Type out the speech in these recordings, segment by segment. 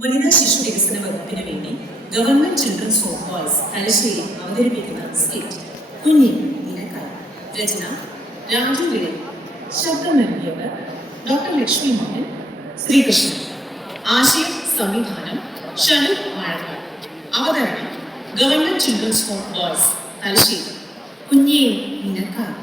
വനിതാ ശിശു വികസന വകുപ്പിന് വേണ്ടി government children's home boys Thalassery അവതരിപ്പിക്കുന്ന സ്കിറ്റ് കുഞ്ഞി നിനക്കായി. രചന രാജു വിളി. ശബ്ദം നൽകിയവർ ഡോക്ടർ ലക്ഷ്മി മോഹൻ, ശ്രീകൃഷ്ണൻ. ആശയം സംവിധാനം ഷനു മഴക്കാട്. അവതരണം government children's home boys Thalassery. കുഞ്ഞി നിനക്കായി.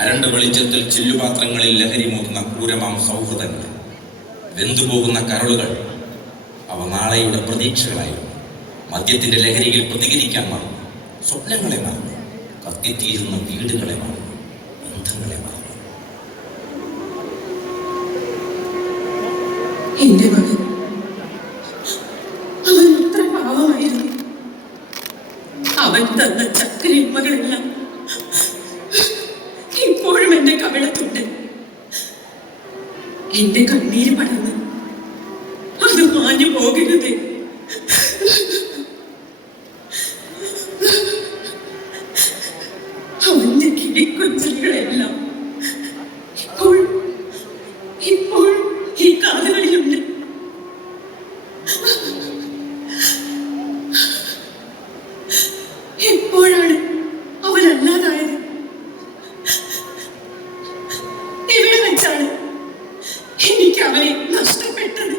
അരണ്ട വെളിച്ചത്തിൽ ചില്ലുപാത്രങ്ങളിൽ ലഹരി മൂത്തുന്ന ക്രൂരമാം സൗഹൃദങ്ങൾ, വെന്തുപോകുന്ന കരളുകൾ, അവ നാളെയുടെ പ്രതീക്ഷകളായിരുന്നു. മദ്യത്തിന്റെ ലഹരിയിൽ പ്രതികരിക്കാൻ മറന്നു, സ്വപ്നങ്ങളെ മറന്നു, കത്തിത്തീരുന്ന വീടുകളെ മറന്നു, ബന്ധങ്ങളെ മറന്നു. എന്റെ മകൻ അവൻ എത്ര പാവമായിരുന്നു. അവൻ തന്ന ചക്കരയമ്മകളെല്ലാം ഇപ്പോഴും എന്റെ കവിളത്തുണ്ട്. എന്റെ കണ്ണീര് പടർന്ന് അത് മാഞ്ഞു പോകരുത്. അവന്റെ കിളിക്കൊഞ്ചലുകളെല്ലാം ഇപ്പോൾ ഈ കാലുകളിലുണ്ട്. എപ്പോഴാണ് അവരല്ലാതായത്? എവിടെ വെച്ചാണ് എനിക്ക് അവരെ നഷ്ടപ്പെട്ടത്?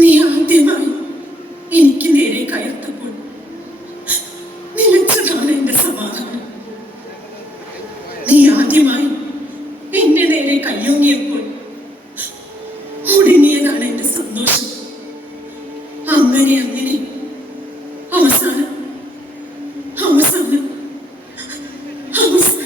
നീ ആദ്യമായി എനിക്ക് നേരെ കയർത്തപ്പോൾ നിലച്ചതാണ് എന്റെ സമാധാനം. നീ ആദ്യമായി എന്റെ നേരെ കയ്യോങ്ങിയപ്പോൾ ഒടുങ്ങിയതാണ് എന്റെ സന്തോഷം. അങ്ങനെ അങ്ങനെ അവസാനം അവസാനം അവസാനം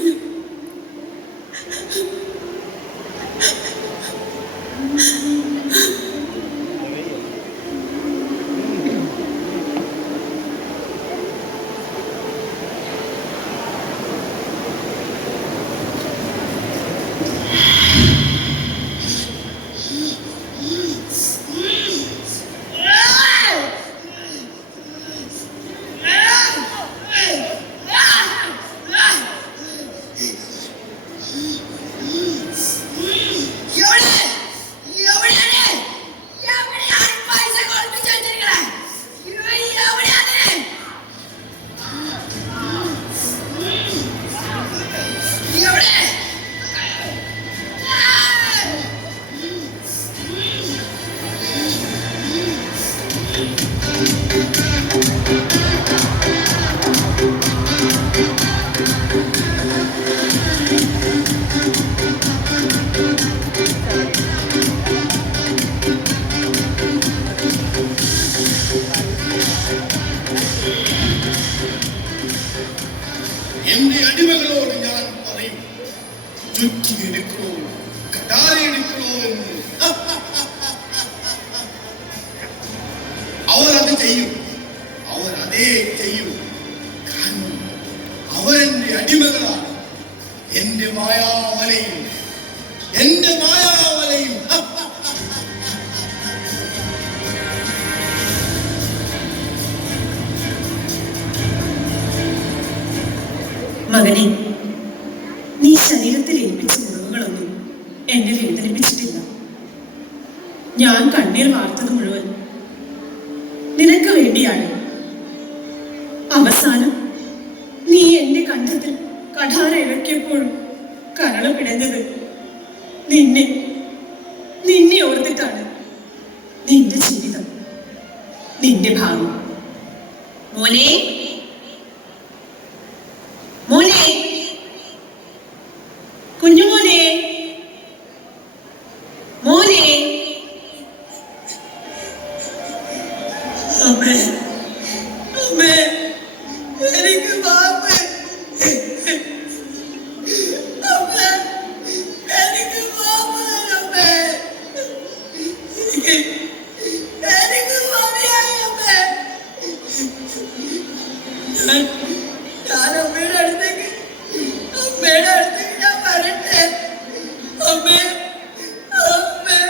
എന്റെ അടിമകളോട് ഞാൻ പറയും, ചുറ്റിനെടുക്കണോ കടാരെടുക്കണോ എന്ന് അവർ അത് ചെയ്യും. അവർ അതേ ചെയ്യും. കാരണം അവരെന്റെ അടിമകളാണ്. എന്റെ മായാവലയും എന്റെ മായാവലയും മകനെ, നീ ശരീരത്തിൽ ഏൽപ്പിച്ച മുറിവുകളൊന്നും എന്നെ വേദനിപ്പിച്ചിട്ടില്ല. ഞാൻ കണ്ണീർ വാർത്തത് മുഴുവൻ നിനക്ക് വേണ്ടിയാണ്. അവസാനം നീ എന്റെ കണ്ഠത്തിൽ കഠാര ഇറക്കിയപ്പോഴും കരള് പിടഞ്ഞത് നിന്നെ ഓർത്തിട്ടാണ്. നിന്റെ ജീവിതം, നിന്റെ ഭാവി. മോനെ, മോനെ, കുഞ്ഞുമോനെ, മോനെ. അമ്മേ, അമ്മേ, എനിക്ക് മാപ്പ്. അമ്മേ, എനിക്ക് മാപ്പ് തരണമേ. എനിക്ക് മതിയായി അമ്മേ. ഞാൻ അമ്മയുടെ അടുത്തേക്ക് ഞാൻ വരട്ടെ. അമ്മേ, അമ്മേ.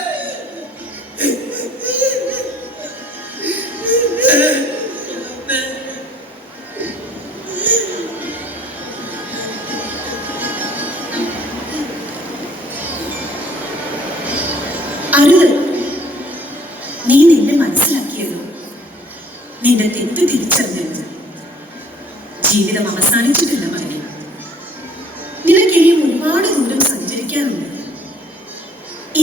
അരുത്, നീ നിന്നെ മനസ്സിലാക്കിയല്ലോ. നിന്റെ തെറ്റ് തിരിച്ചറിഞ്ഞത്. ജീവിതം അവസാനിച്ചിട്ടില്ല മകനെ. നിനക്കിനിയും ഒരുപാട് ദൂരം സഞ്ചരിക്കാനുണ്ട്.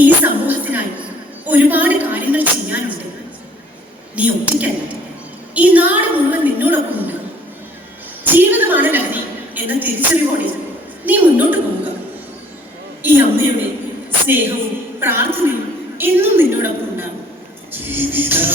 ഈ സമൂഹത്തിനായി ഒരുപാട് കാര്യങ്ങൾ ചെയ്യാനുണ്ട്. നീ ഒറ്റയ്ക്കല്ല, ഈ നാട് മുഴുവൻ നിന്നോടൊപ്പമുണ്ട്. ജീവിതമാണ് ലഹരി എന്ന തിരിച്ചറിവോടെ നീ മുന്നോട്ട് പോവുക. ഈ അമ്മയുടെ സ്നേഹവും പ്രാർത്ഥനയും എന്നും നിന്നോടൊപ്പം ഉണ്ടാകും. ജീവിതം